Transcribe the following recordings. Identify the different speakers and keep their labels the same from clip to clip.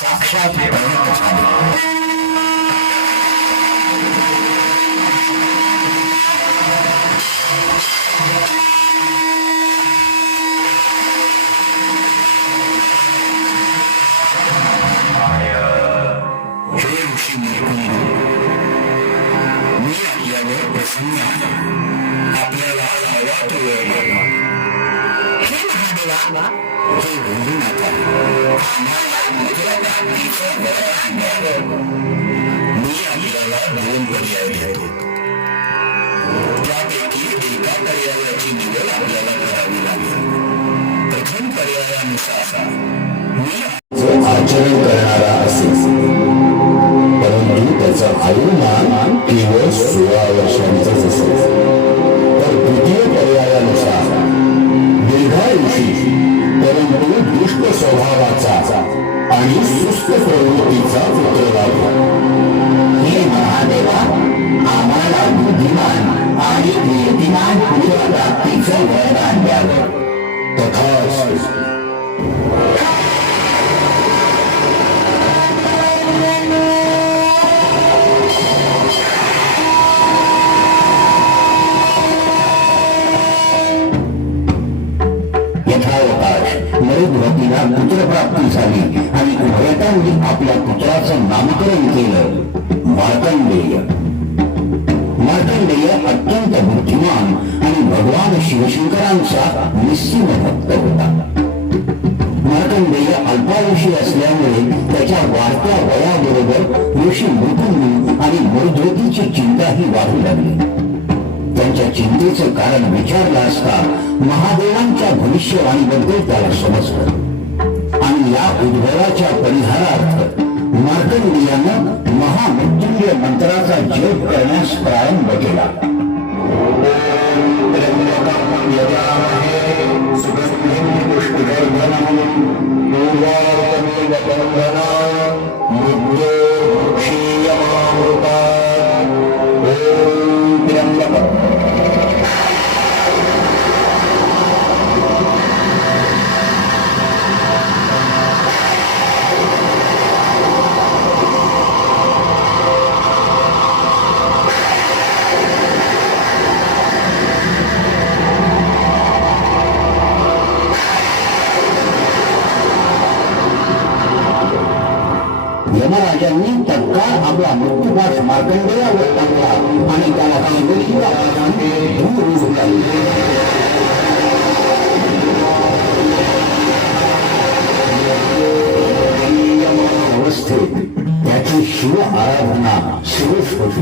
Speaker 1: साक्षात प्रगट झाले हे ऋषी मुनिवृंद, मी आपल्यावर प्रसन्न आहे आपल्याला हवा मी आपल्याला दोन पर्याय देतो त्यापैकी एका पर्यायाची निवड आपल्याला करावी लागेल प्रथम पर्यायानुसार मी आचरण करणारा असेल परंतु त्याचा अभिमान आणि सुस्त प्रवृत्तीचा पुत्र लागला हे महादेवा आम्हाला बुद्धिमान आणि कीर्तिमान पुत्र प्राप्तीचं वरदान द्यावं तथास्तु यथावकाश मरुद्वतीला पुत्रप्राप्ती झाली. म्हणून आपल्या पुत्राचं नामकरण केलं. मार्कंडेय मार्कंडेय अत्यंत बुद्धिमान आणि भगवान शिवशंकरांचा निस्सीम भक्त होता. मार्कंडेय अल्पायुषी असल्यामुळे त्याच्या वाढत्या वयाबरोबर ऋषी मृत्यू आणि मरुद्वतीची चिंताही वाढू लागली. त्यांच्या चिंतेचं कारण विचारलं असता महादेवांच्या भविष्यवाणीबद्दल त्याला समजलं. या उद्भवाच्या परिहारात मार्कंडेयानं महामृत्युंजय मंत्राचा जप करण्यास प्रारंभ केला. आपला मृत्यूपाठ मार्कंडेयावर टाकला आणि त्याला सांगितलं दूर उडवला. अवस्थेत त्याची शिव आराधना सुरूच होती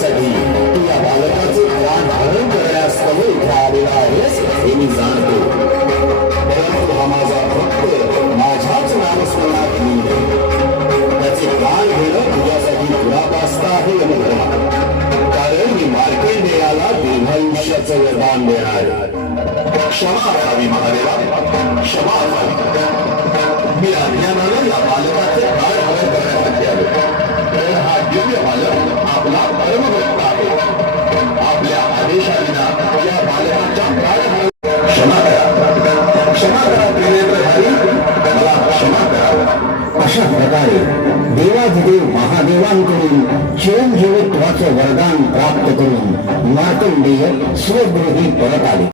Speaker 1: करण्यासाठी तू या बालकाचे प्राण धारण करण्यास तव इथे आलेला आहेस हे मी जाणतो परंतु हा माझा भक्त माझ्याच नामस्मरणात लिहिले त्याचे प्राण घेणं तुझ्यासाठी दुरापास्त आहे यमधर्मा कारण मी मार्केंडेयाला दीर्घायुष्याचं वरदान देणार क्षमा असावी महादेवा क्षमा असावी मी अज्ञानानं या बालकाचे प्राण हरण करण्यासाठी आलो कारण हा दिव्य बालक अशा प्रकारे देवाधिदेव महादेवांकडून चिरंजीवत्वाचं वरदान प्राप्त करून मार्कंडेय स्वगृही परत आले.